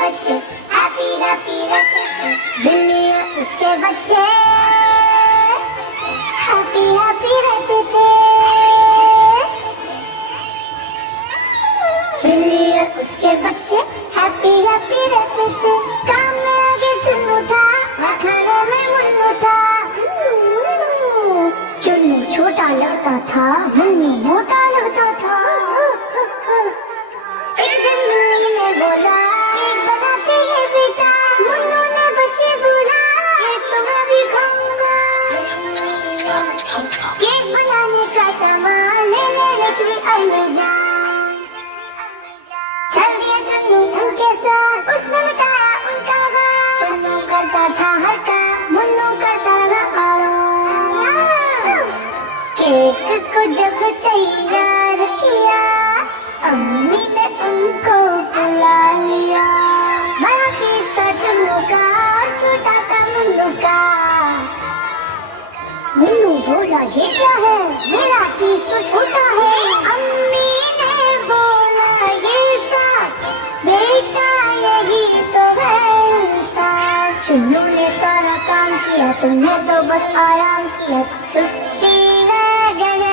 बच्चे happy happy रहते थे। बिल्ली और उसके बच्चे हैप्पी हैप्पी रहते थे। बिल्ली और उसके बच्चे हैप्पी हैप्पी रहते थे। काम में आगे चुन्नू था, खाने में मुन्नू था। चुन्नू छोटा लगता था, मुन्नू मोटा लगता था। एक दिन बिल्ली ने बोला, केक बनाते हैं बेटा। मुन्नू ने बस ये बोला, केक तो मैं भी खाऊंगा। केक बनाने का सामान लेने निकली आई जा। चल दिया चुन्नू उनके साथ, उसने मिटाया उनका हाथ। चुन्नू करता था हर काम, मुन्नू करता था आराम। केक को जब तैयार किया, अम्मी ने उनको बुला लिया। बड़ा पीस था चुन्नू का और छोटा था मुन्नू का। मुन्नू बोला, ये क्या है, मेरा पीस तो छोटा है। अम्मी ने बोला, ये साथ बेटा यही तो है इंसाफ। चुन्नू ने सारा काम किया, तुमने तो बस आराम किया। सुस्ती रह गए